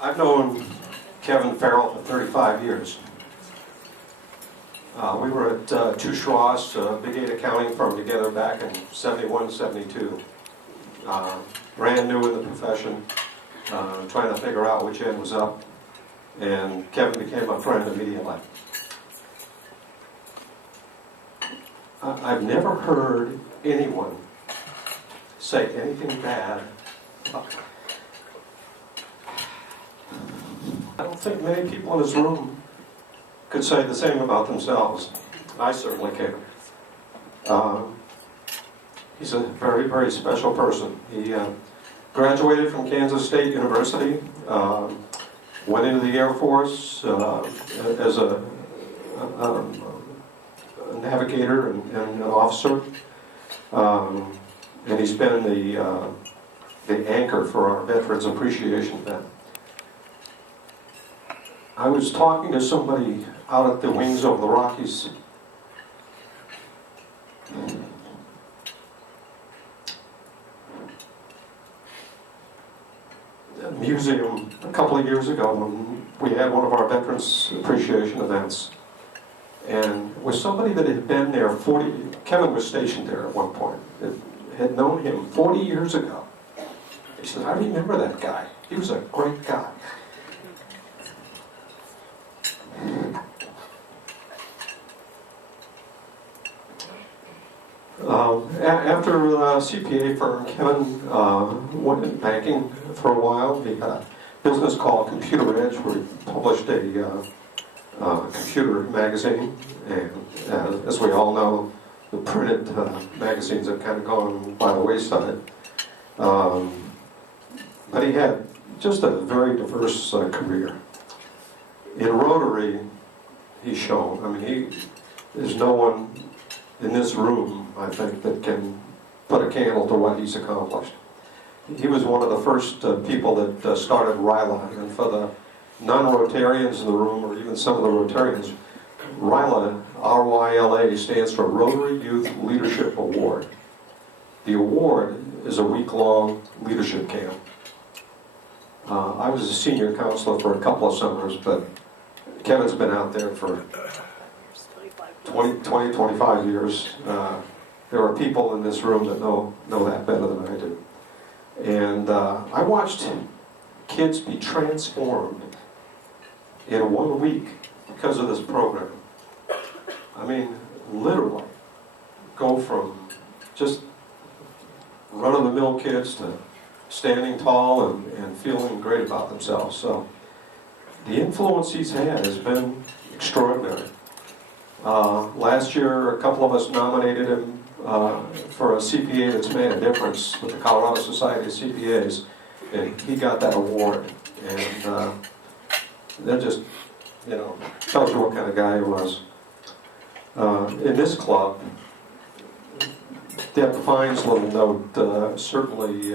I've known Kevin Farrell for 35 years. We were at Two Schwa's, Big 8 accounting firm together back in 71, 72. Brand new in the profession, trying to figure out which end was up, and Kevin became a friend immediately. I've never heard anyone say anything bad. I don't think many people in this room could say the same about themselves. I certainly can. He's a very, very special person. He graduated from Kansas State University, went into the Air Force as a navigator and an officer, and he's been the anchor for our Veterans Appreciation Event. I was talking to somebody out at the wings over the Rockies. Museum a couple of years ago when we had one of our Veterans Appreciation events, and with somebody that had been there 40. Kevin was stationed there at one point. Had known him 40 years ago. He said, "I remember that guy. He was a great guy." After a CPA firm, Kevin went in banking for a while. He had a business called Computer Edge, where he published a computer magazine. And as we all know, the printed magazines have kind of gone by the wayside. But he had just a very diverse career. In Rotary, he's shown. I mean, there's no one in this room, I think, that can put a candle to what he's accomplished. He was one of the first people that started RYLA, and for the non-Rotarians in the room, or even some of the Rotarians, RYLA, R-Y-L-A, stands for Rotary Youth Leadership Award. The award is a week-long leadership camp. I was a senior counselor for a couple of summers, but Kevin's been out there for 20, 25 years. There are people in this room that know that better than I do. And I watched kids be transformed in 1 week because of this program. I mean, literally go from just run-of-the-mill kids to standing tall and feeling great about themselves. So the influence he's had has been extraordinary. Last year, a couple of us nominated him for a CPA that's made a difference with the Colorado Society of CPAs, and he got that award. And that just, tells you what kind of guy he was. In this club, Deb Fine's little note certainly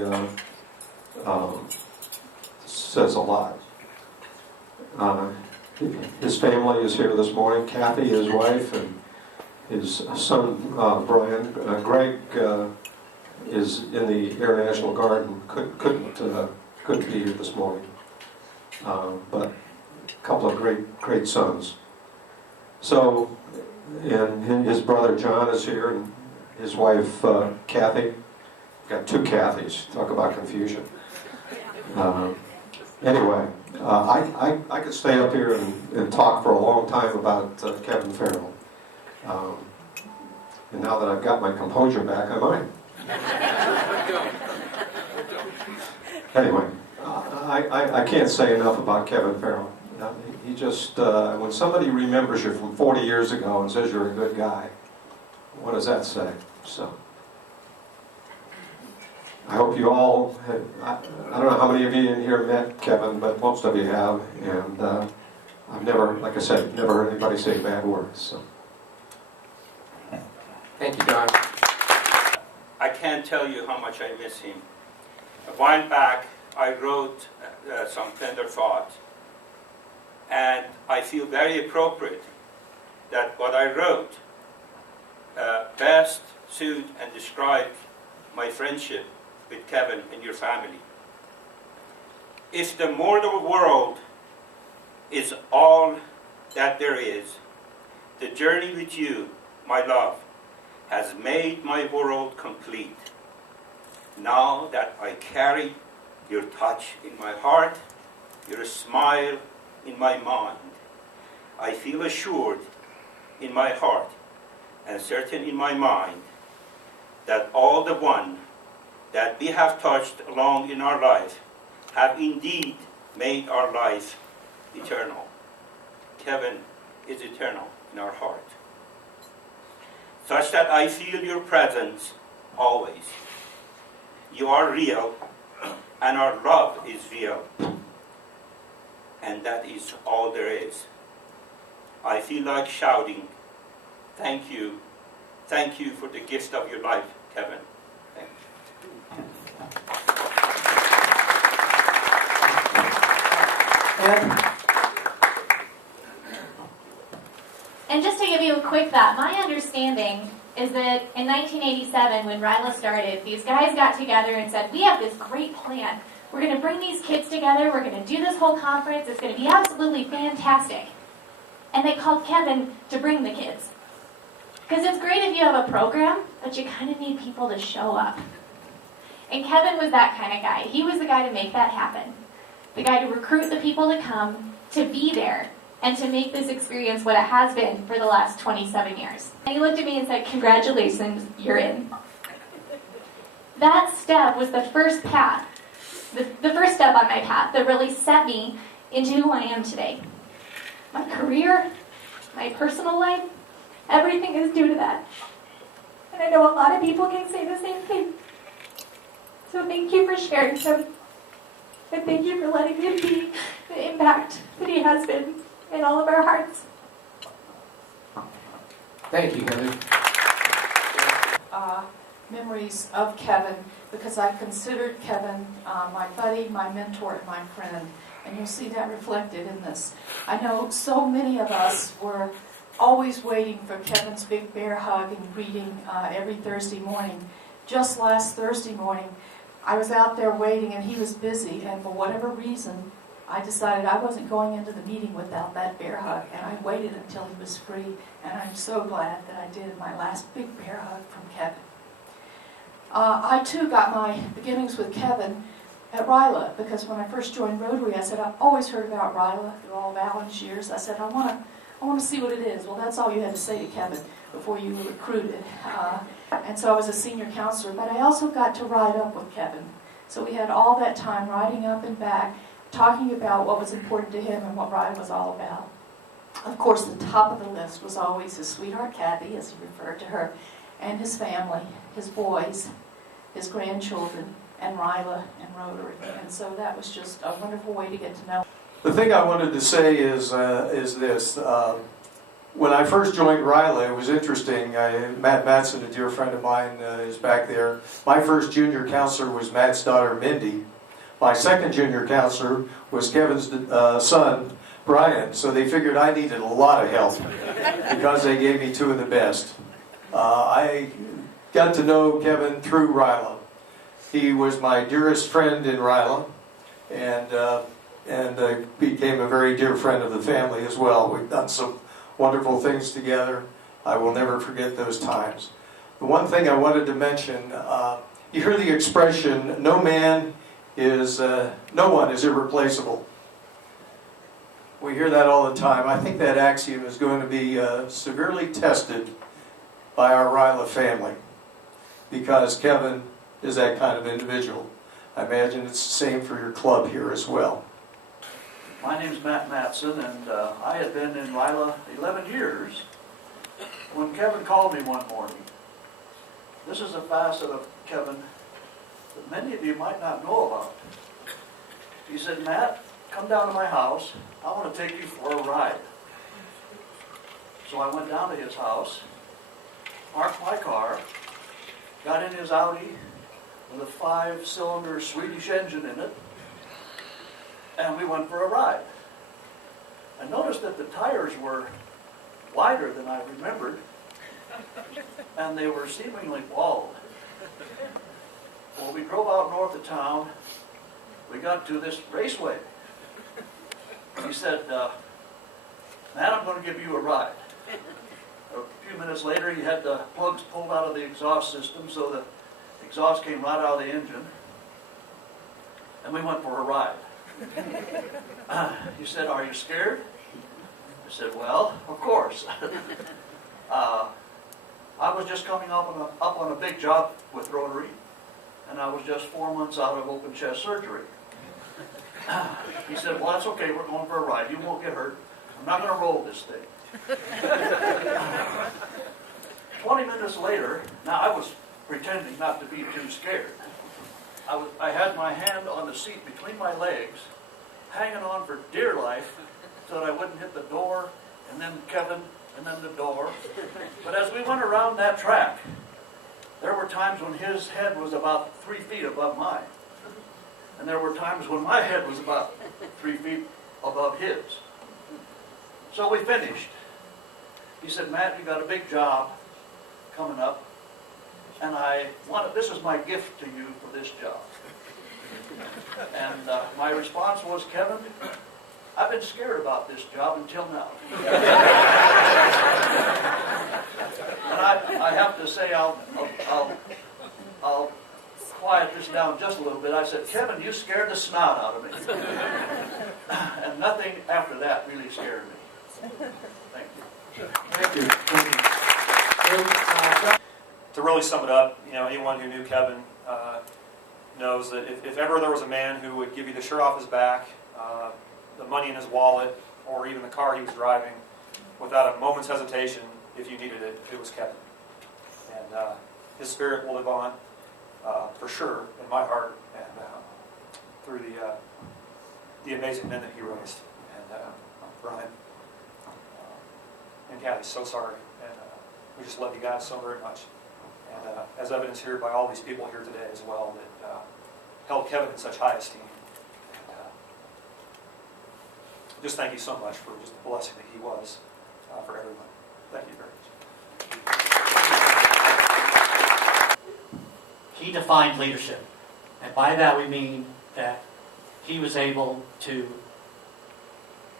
says a lot. His family is here this morning. Kathy, his wife, and his son, Brian. Greg is in the Air National Guard and couldn't be here this morning. But a couple of great sons. So, and his brother John is here, and his wife Kathy. Got two Kathys. Talk about confusion. Anyway, I could stay up here and talk for a long time about Kevin Farrell. And now that I've got my composure back, I might. Anyway, I can't say enough about Kevin Farrell. He just, when somebody remembers you from 40 years ago and says you're a good guy, what does that say? So, I hope you all have, I don't know how many of you in here met Kevin, but most of you have, and I've never, like I said, never heard anybody say bad words. So. Thank you, Don. I can't tell you how much I miss him. A while back, I wrote some tender thoughts, and I feel very appropriate that what I wrote best suit and describe my friendship with Kevin and your family. If the mortal world that there is. The journey with you, my love, has made my world complete. Now that I carry your touch in my heart, your smile in my mind, I feel assured in my heart and certain in my mind that all the one that we have touched along in our life have indeed made our life eternal. Kevin is eternal in our heart, such that I feel your presence always. You are real, and our love is real, and that is all there is. I feel like shouting, thank you for the gift of your life, Kevin. Thank you. And just to give you a quick thought, my understanding is that in 1987, when RILA started, these guys got together and said, we have this great plan. We're going to bring these kids together. We're going to do this whole conference. It's going to be absolutely fantastic. And they called Kevin to bring the kids. Because it's great if you have a program, but you kind of need people to show up. And Kevin was that kind of guy. He was the guy to make that happen. The guy to recruit the people to come, to be there, and to make this experience what it has been for the last 27 years. And he looked at me and said, congratulations, you're in. That step was the first path, the first step on my path that really set me into who I am today. My career, my personal life, everything is due to that. And I know a lot of people can say the same thing. So thank you for sharing him. And thank you for letting him be the impact that he has been in all of our hearts. Thank you, Heather. Memories of Kevin, because I considered Kevin my buddy, my mentor, and my friend. And you'll see that reflected in this. I know so many of us were always waiting for Kevin's big bear hug and greeting every Thursday morning. Just last Thursday morning, I was out there waiting and he was busy, and for whatever reason, I decided I wasn't going into the meeting without that bear hug, and I waited until he was free, and I'm so glad that I did my last big bear hug from Kevin. I too got my beginnings with Kevin at RILA, because when I first joined Rotary, I said, I've always heard about RILA through all of Alan's years. I said, I want to see what it is. Well, that's all you had to say to Kevin before you were recruited. And so I was a senior counselor, but I also got to ride up with Kevin. So we had all that time riding up and back, talking about what was important to him and what RILA was all about. Of course, the top of the list was always his sweetheart Kathy, as he referred to her, and his family, his boys, his grandchildren, and RILA and Rotary. And so that was just a wonderful way to get to know. The thing I wanted to say is this. When I first joined RILA, it was interesting. Matt Matson, a dear friend of mine, is back there. My first junior counselor was Matt's daughter, Mindy. My second junior counselor was Kevin's son, Brian. So they figured I needed a lot of help because they gave me two of the best. I got to know Kevin through RILA. He was my dearest friend in RILA, and became a very dear friend of the family as well. We've done some wonderful things together. I will never forget those times. The one thing I wanted to mention, you hear the expression, no one is irreplaceable. We hear that all the time. I think that axiom is going to be severely tested by our RILA family, because Kevin is that kind of individual. I imagine it's the same for your club here as well. My name's Matt Matson, and I had been in RILA 11 years when Kevin called me one morning. This is a facet of Kevin that many of you might not know about. He said, Matt, come down to my house. I want to take you for a ride. So I went down to his house, parked my car, got in his Audi with a 5-cylinder Swedish engine in it, and we went for a ride. I noticed that the tires were wider than I remembered, and they were seemingly bald. Well, we drove out north of town. We got to this raceway. He said, Matt, I'm going to give you a ride. A few minutes later, he had the plugs pulled out of the exhaust system so the exhaust came right out of the engine. And we went for a ride. He said, "Are you scared?" I said, "Well, of course." I was just coming up on a big job with Rotary, and I was just 4 months out of open chest surgery. He said, "Well, that's okay, we're going for a ride. You won't get hurt. I'm not going to roll this thing." 20 minutes later, now I was pretending not to be too scared. I had my hand on the seat between my legs, hanging on for dear life so that I wouldn't hit the door, and then Kevin, and then the door. But as we went around that track, there were times when his head was about 3 feet above mine. And there were times when my head was about 3 feet above his. So we finished. He said, "Matt, you got a big job coming up, and this is my gift to you for this job." And my response was, "Kevin, I've been scared about this job until now." And I have to say, I'll quiet this down just a little bit. I said, "Kevin, you scared the snot out of me." And nothing after that really scared me. Thank you. Thank you. Thank you. To really sum it up, anyone who knew Kevin knows that if ever there was a man who would give you the shirt off his back, the money in his wallet, or even the car he was driving, without a moment's hesitation, if you needed it, it was Kevin. And his spirit will live on, for sure, in my heart, and through the amazing men that he raised. And Brian and Kathy, so sorry. And we just love you guys so very much. And as evidenced here by all these people here today as well, that held Kevin in such high esteem. And just thank you so much for just the blessing that he was for everyone. Thank you very much. He defined leadership. And by that we mean that he was able to,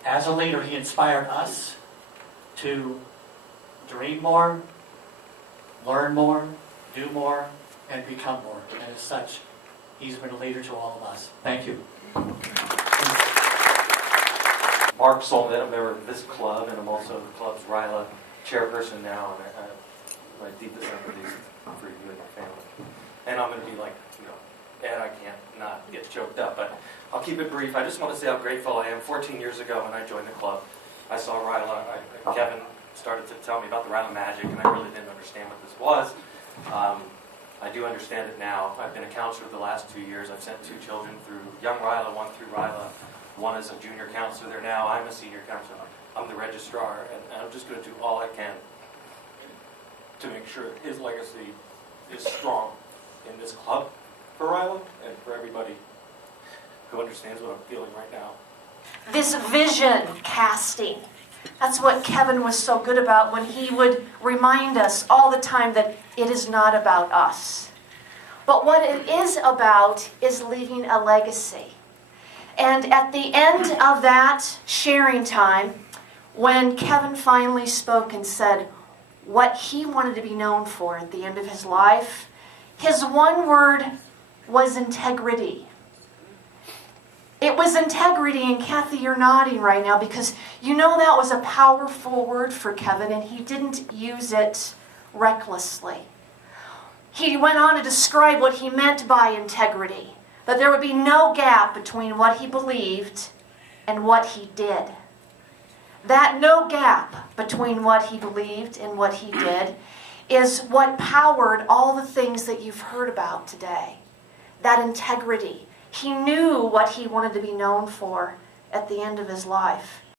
as a leader, he inspired us to dream more, learn more, do more, and become more. And as such, he's been a leader to all of us. Thank you. Mark Solnit, I'm a member of this club, and I'm also the club's RILA chairperson now, and my deepest sympathies for you and your family. And I'm going to be like, Ed, I can't not get choked up, but I'll keep it brief. I just want to say how grateful I am. 14 years ago when I joined the club, I saw RILA. Kevin started to tell me about the RILA magic, and I really didn't understand what this was. I do understand it now. I've been a counselor the last 2 years. I've sent 2 children through Young RILA, 1 through RILA. 1 is a junior counselor there now. I'm a senior counselor. I'm the registrar, and I'm just going to do all I can to make sure his legacy is strong in this club for RILA and for everybody who understands what I'm feeling right now. This vision casting. That's what Kevin was so good about when he would remind us all the time that it is not about us. But what it is about is leaving a legacy. And at the end of that sharing time, when Kevin finally spoke and said what he wanted to be known for at the end of his life, his one word was integrity. It was integrity, and Kathy, you're nodding right now because you know that was a powerful word for Kevin, and he didn't use it recklessly. He went on to describe what he meant by integrity, that there would be no gap between what he believed and what he did. That no gap between what he believed and what he did is what powered all the things that you've heard about today. That integrity. He knew what he wanted to be known for at the end of his life.